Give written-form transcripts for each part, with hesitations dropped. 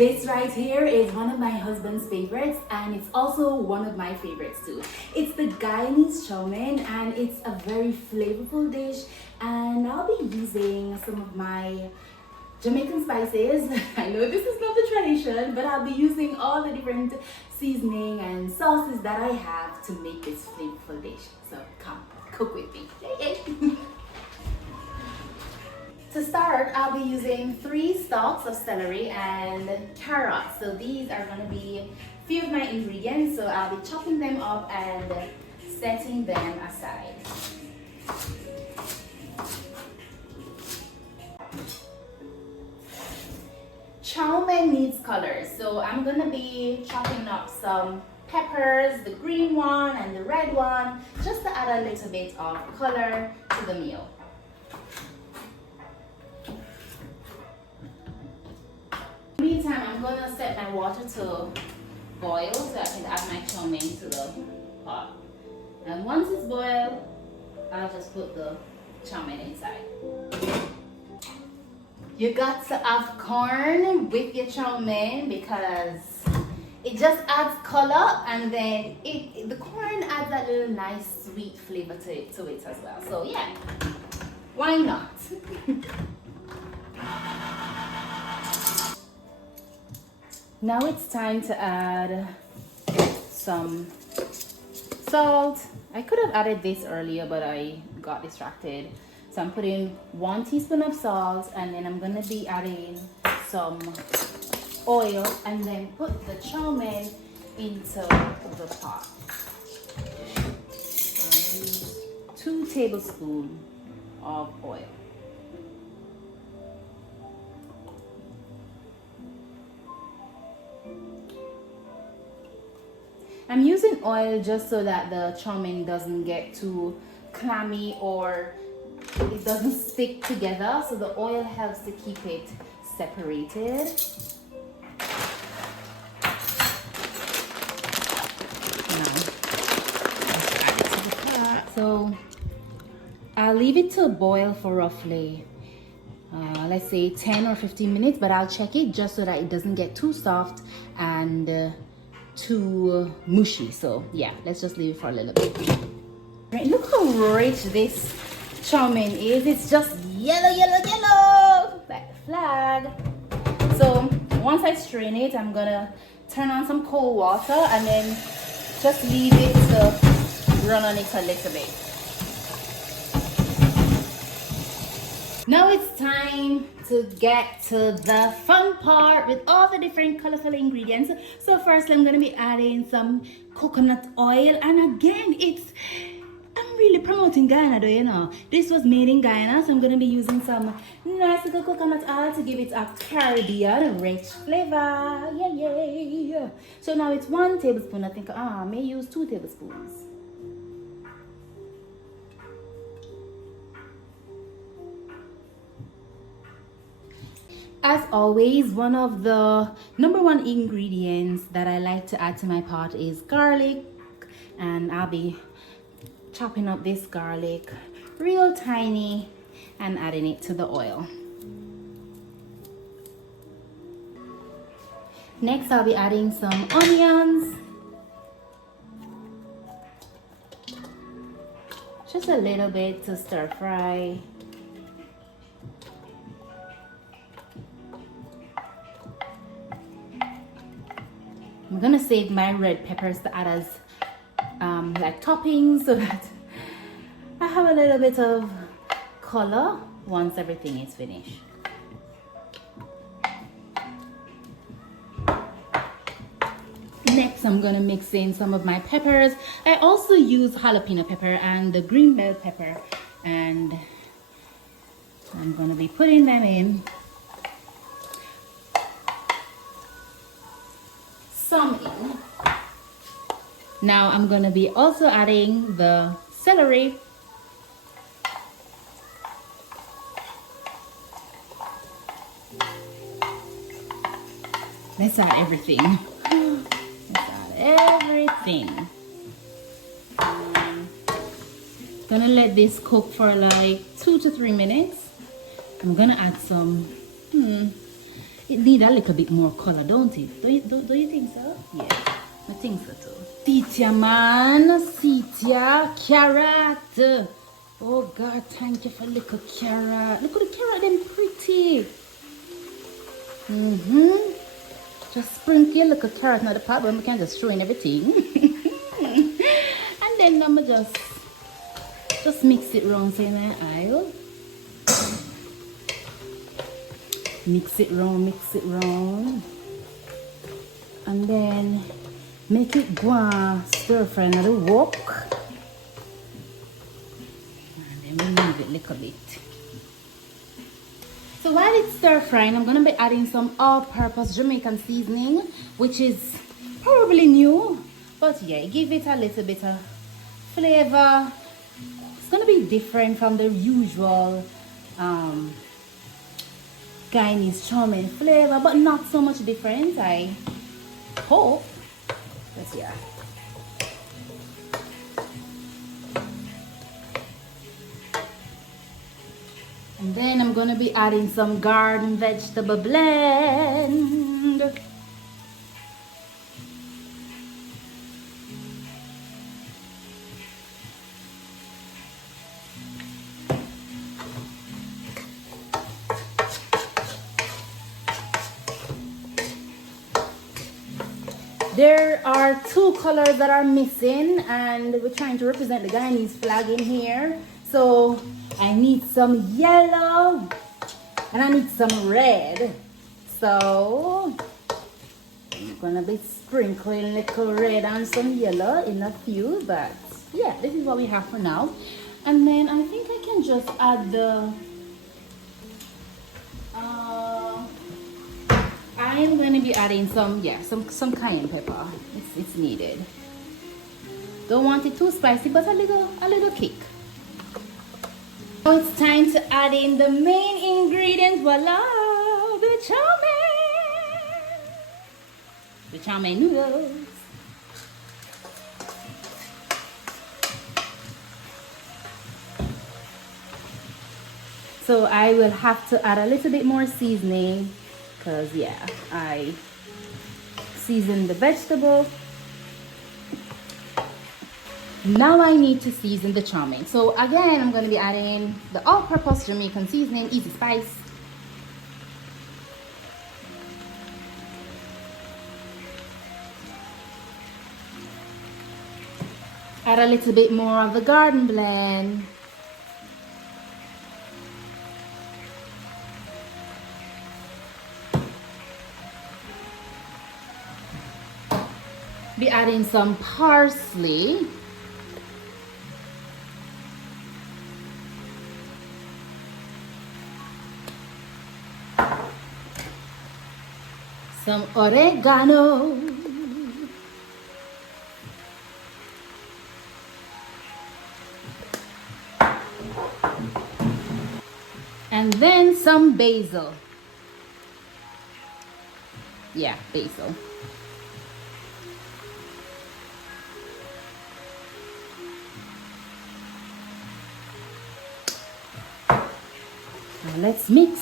This right here is one of my husband's favorites, and it's also one of my favorites too. It's the Guyanese Chowmein, and it's a very flavorful dish, and I'll be using some of my Jamaican spices. I know this is not the tradition, but I'll be using all the different seasoning and sauces that I have to make this flavorful dish. So come, cook with me. Yay. To start, I'll be using 3 stalks of celery and carrots. So these are going to be a few of my ingredients. So I'll be chopping them up and setting them aside. Chow mein needs colors, so I'm going to be chopping up some peppers, the green one and the red one, just to add a little bit of color to the meal. Meantime, I'm going to set my water to boil so I can add my chow mein to the pot. And once it's boiled, I'll just put the chow mein inside. You got to have corn with your chow mein because it just adds color, and then the corn adds that little nice sweet flavor to it as well. So yeah, why not? Now it's time to add some salt. I could have added this earlier, but I got distracted. So I'm putting 1 teaspoon of salt, and then I'm gonna be adding some oil, and then put the chow mein into the pot. 2 tablespoons of oil. I'm using oil just so that the chow mein doesn't get too clammy or it doesn't stick together. So the oil helps to keep it separated. Now, let's add it to the pot. So I'll leave it to boil for roughly, let's say 10 or 15 minutes, but I'll check it just so that it doesn't get too soft and too mushy. So yeah, let's just leave it for a little bit. Right, look how rich this chow mein is. It's just yellow, yellow, yellow, like the flag. So once I strain it, I'm gonna turn on some cold water and then just leave it to run on it a little bit. Now it's time to get to the fun part with all the different colorful ingredients. So first I'm going to be adding some coconut oil, and again I'm really promoting Guyana though, you know. This was made in Guyana, so I'm going to be using some nice little coconut oil to give it a Caribbean rich flavor. Yay! So now it's 1 tablespoon. I think I may use 2 tablespoons. As always, one of the #1 ingredients that I like to add to my pot is garlic, and I'll be chopping up this garlic real tiny and adding it to the oil. Next, I'll be adding some onions, just a little bit to stir fry. I'm gonna save my red peppers to add as like toppings so that I have a little bit of color once everything is finished. Next, I'm gonna mix in some of my peppers. I also use jalapeno pepper and the green bell pepper, and I'm gonna be putting them in. Some in. Now I'm going to be also adding the celery. Let's add everything. Let's add everything. Gonna let this cook for like 2 to 3 minutes. I'm gonna add some It need a little bit more color, don't it? Do you think so? Yeah, I think so too. Sitia man, Sitia, carrot. Oh God, thank you for little carrot. Look at the carrot, them pretty. Just sprinkle like a carrot in the pot, but we can just throw in everything. And then I'm just mix it round so in my aisle. Mix it round. And then make it go and stir fry another wok. And then we leave it a little bit. So while it's stir frying, I'm gonna be adding some all-purpose Jamaican seasoning, which is probably new, but yeah, give it a little bit of flavor. It's gonna be different from the usual Guyanese Chowmein flavor, but not so much different, I hope. But yeah. And then I'm gonna be adding some garden vegetable blend. There are two colors that are missing, and we're trying to represent the Guyanese flag in here. So I need some yellow and I need some red. So I'm gonna be sprinkling little red and some yellow in a few, but yeah, this is what we have for now. And then I think I can just add the I'm going to be adding some cayenne pepper. It's needed. Don't want it too spicy, but a little kick. Now it's time to add in the main ingredient. Voila, the chow mein. The chow mein noodles. So I will have to add a little bit more seasoning, because yeah, I seasoned the vegetable. Now I need to season the chow mein. So again, I'm going to be adding the all-purpose Jamaican seasoning, easy spice. Add a little bit more of the garden blend. Be adding some parsley. Some oregano. And then some basil. Yeah, basil. Now let's mix.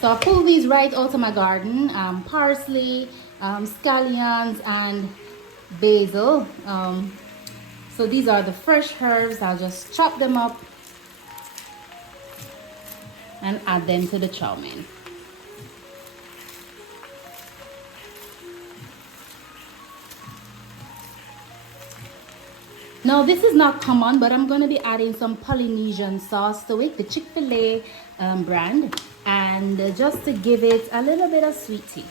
So I pulled these right out of my garden, parsley, scallions, and basil. So these are the fresh herbs. I'll just chop them up and add them to the chow mein. Now this is not common, but I'm going to be adding some Polynesian sauce to it, the Chick-fil-A brand, and just to give it a little bit of sweet taste.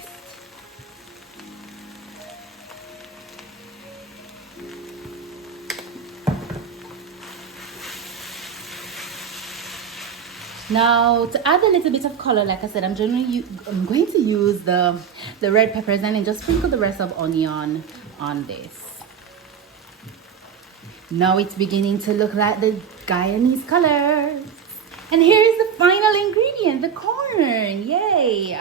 Now to add a little bit of color, like I said, I'm going to use the red peppers and then just sprinkle the rest of onion on this. Now it's beginning to look like the Guyanese colors. And here's the final ingredient, the corn. Yay!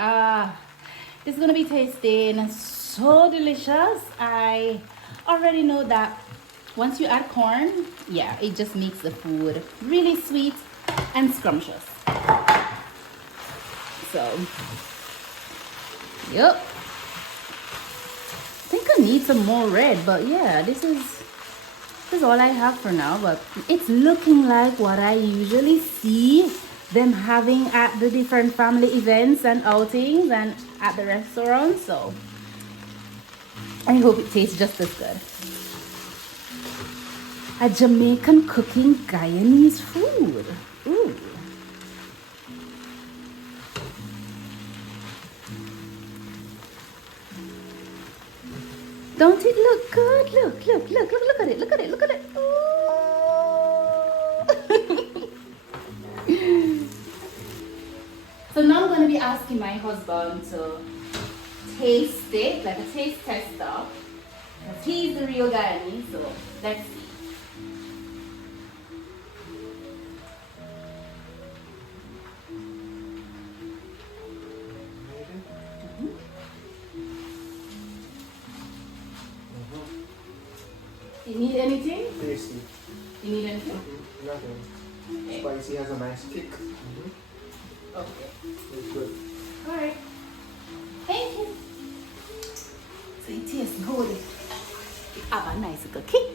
This is gonna be tasting so delicious. I already know that once you add corn, yeah, it just makes the food really sweet and scrumptious. So, yep. I think I need some more red, but yeah, this is all I have for now. But it's looking like what I usually see them having at the different family events and outings and at the restaurants. So I hope it tastes just as good. A Jamaican cooking Guyanese food. Ooh. Don't it look good? Look at it, look at it, look at it. Ooh. So now I'm going to be asking my husband to taste it, like a taste tester. Because he's the real Guyanese, so let's see. You need anything? Tasty. You need anything? Nothing. Okay. Spicy has a nice kick. Okay. It's good. Alright. Thank you. So it tastes good. It have a nice little kick.